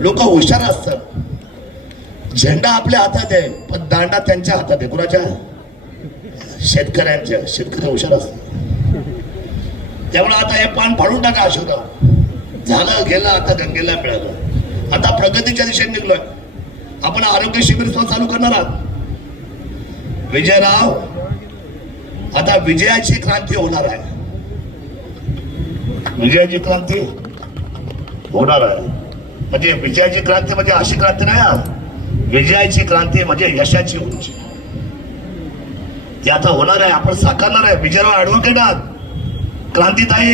लोक हुशार असतात. झेंडा आपल्या हातात आहे पण दांडा त्यांच्या हातात आहे. कुणाच्या? शेतकऱ्यांच्या. शेतकरी हुशार असतात. त्यामुळे आता हे पान फाडून टाका अशोकराव. झालं गेलं आता गंगेला मिळालं. आता प्रगतीच्या दिशेने निघलोय. आपण आरोग्य शिबिर सुद्धा चालू करणार आहात. विजयराव आता विजयाची क्रांती होणार आहे. विजयाची क्रांती होणार आहे. म्हणजे विजयाची क्रांती म्हणजे अशी क्रांती नाही विजयाची क्रांती म्हणजे यशाची उंची ती आता होणार आहे आपण साकारणार आहे. विजयराव ऍडव्होकेट आहात. क्रांतीताई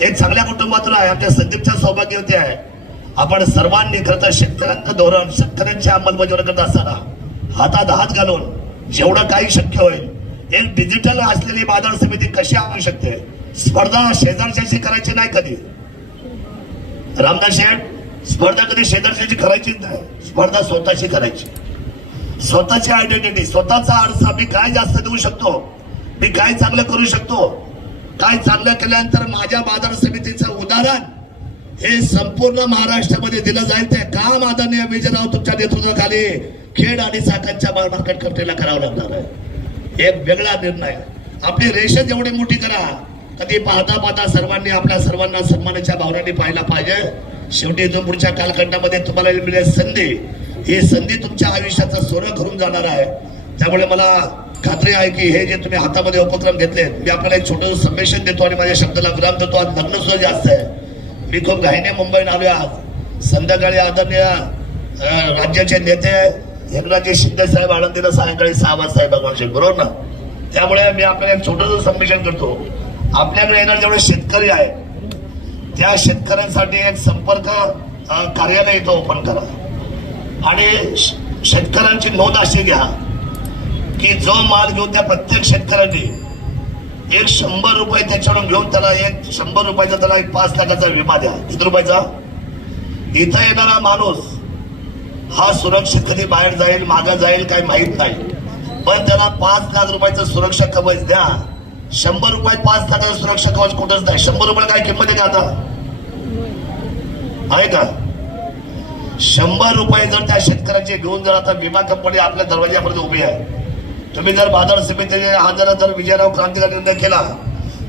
एक चांगल्या कुटुंबातून आहे आमच्या संदीपच्या सौभाग्यवती आहे. आपण सर्वांनी खरं शेतकऱ्यांचं धोरण शेतकऱ्यांची अंमलबजावणी करत असताना हातात हात घालून जेवढं काही शक्य होईल एक डिजिटल असलेली बाजार समिती कशी आणू शकते? स्पर्धा शेजारच्याशी करायची नाही कधी. रामदास शेठ स्पर्धा कधी शेजारच्याशी करायचीच नाही. स्पर्धा स्वतःशी करायची. स्वतःची आयडेंटिटी स्वतःचा आरसा मी काय जास्त देऊ शकतो? मी काय चांगलं करू शकतो? काय चांगलं केल्यानंतर माझ्या बाजार समितीचं उदाहरण हे संपूर्ण महाराष्ट्रामध्ये दिलं जाईल ते काम आदरणीय विजयराव तुमच्या नेतृत्वाखाली खेड आणि साखरच्या मार्केट कमिटीला करावं लागणार आहे. एक वेगळा निर्णय. आपली रेषा जेवढी मोठी करा. कधी पाहता पाहता सर्वांनी आपल्या सर्वांना सन्मानाच्या भावनांनी पाहायला पाहिजे. शेवटी इथून पुढच्या कालखंडामध्ये तुम्हाला मिळेल संधी. ही संधी तुमच्या आयुष्याचा सोनं करून जाणार आहे. त्यामुळे मला खात्री आहे की हे जे तुम्ही हातामध्ये उपक्रम घेतले मी आपल्याला एक छोटं संमेशन देतो आणि माझ्या शब्दाला विराम देतो आज लग्न सुद्धा जास्त आहे. मी खूप घाईने मुंबईत आलोय आज. संध्याकाळी आदरणीय राज्याचे नेते एकनाथजी शिंदे साहेब आनंदीला सायंकाळी सहा वाजता आहे भगवान बरोबर हो ना? त्यामुळे मी आपल्याला एक छोटंसं संमेशन करतो. आपल्याकडे येणारे जेवढे शेतकरी आहेत त्या शेतकऱ्यांसाठी एक संपर्क कार्यालय इथं ओपन करा. आणि श- शेतकऱ्यांची नोंद अशी घ्या की जो माल घेऊन त्या प्रत्येक शेतकऱ्यांनी एक शंभर रुपये त्याच्याकडून घेऊन त्याला एक शंभर रुपयाचा त्याला एक पाच लाखाचा विमा द्या. किती रुपयाचा? इथं येणारा माणूस हा सुरक्षित कधी बाहेर जाईल मागं जाईल काही माहीत नाही. पण त्याला पाच लाख रुपयाचं सुरक्षा कवच द्या. शंभर रुपयात पाच लाखाचं सुरक्षा कवच कुठंच नाही. शंभर रुपये काय किंमत आहे का आता? आहे का? शंभर रुपये जर त्या शेतकऱ्याचे घेऊन जर आता विमा कंपनी आपल्या दरवाज्यापर्यंत उभी आहे. तुम्ही जर बाजार समितीने हा जर जर विजयराव क्रांतीचा निर्णय केला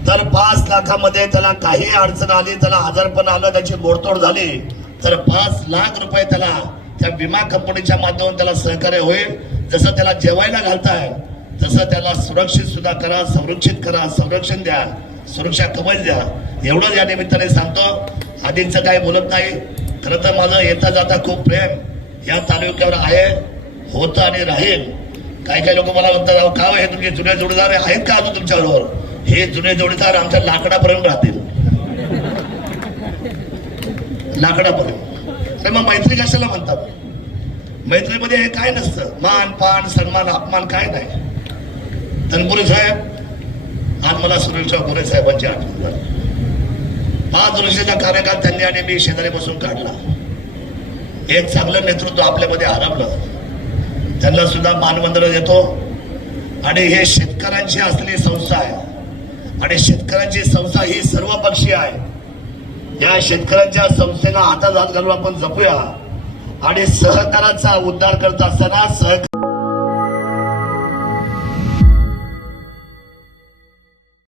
तर पाच लाखामध्ये त्याला काही अडचण आली त्याला आजारपण आलं त्याची मोडतोड झाली तर पाच लाख रुपये त्याला त्या विमा कंपनीच्या माध्यमातून त्याला सहकार्य होईल. जसं त्याला जेवायला घालताय जसं त्याला सुरक्षित सुद्धा करा संरक्षित करा संरक्षण द्या सुरक्षा कवच द्या एवढंच या निमित्ताने सांगतो. अधिकचं काही बोलत नाही. खरं तर माझं येता जाता खूप प्रेम या तालुक्यावर आहे होतं आणि राहील. काही काही लोक मला म्हणतात अहो का हो, हे तुमचे जुने जोडीदार आहेत का अजून तुमच्याबरोबर? हे जुने जोडीदार आमच्या लाकडापर्यंत राहतील. लाकडापर्यंत. तर मग मैत्री कशाला म्हणतात? मैत्रीमध्ये हे काय नसतं. मान पान सन्मान अपमान काय नाही. तनपुरे साहेब आज मला सुरेश गोरे साहेबांची आठवण झाली. पाच वर्षाचा कार्यकाळ त्यांनी आणि मी शेजारी बसून काढला. एक चांगलं नेतृत्व आपल्यामध्ये हरवलं. त्यांना सुद्धा मानवंदना देतो. आणि हे शेतकऱ्यांची असलेली संस्था आहे. आणि शेतकऱ्यांची संस्था ही सर्व पक्षीय आहे. या शेतकऱ्यांच्या संस्थेला हातात हात घालून आपण जपूया. आणि सहकाराचा उद्धार करत असताना सहकार